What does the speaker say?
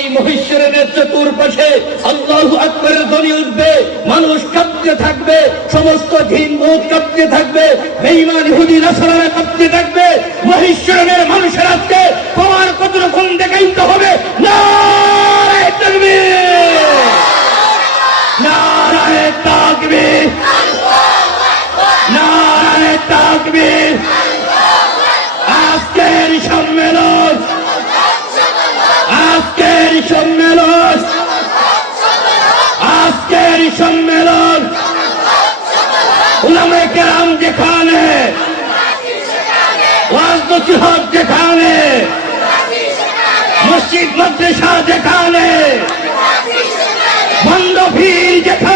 এই মহিষের চতুর্পাশে আল্লাহু আকবারের ধ্বনি উঠবে, মানুষ কাঁপতে থাকবে, সমস্ত ঘৃণবোধ কাঁপতে থাকবে, বেঈমান ইহুদি নাসারারা কাঁপতে থাকবে। মহিষের মানুষের আজকে পাওয়ার কত রকম দেখাইতে হবে। নারায়ে তাকবীর, নারায়ে তাকবীর, নারায়ে তাকবীর। আজকের সম্মেলন, আজকের সম্মেলন, আজকের সম্মেলন উলামায়ে কেরাম যেখানে, ওয়াজ নসিহত যেখানে, মসজিদ মাদ্রাসা যেখানে, মণ্ডপীর যেখানে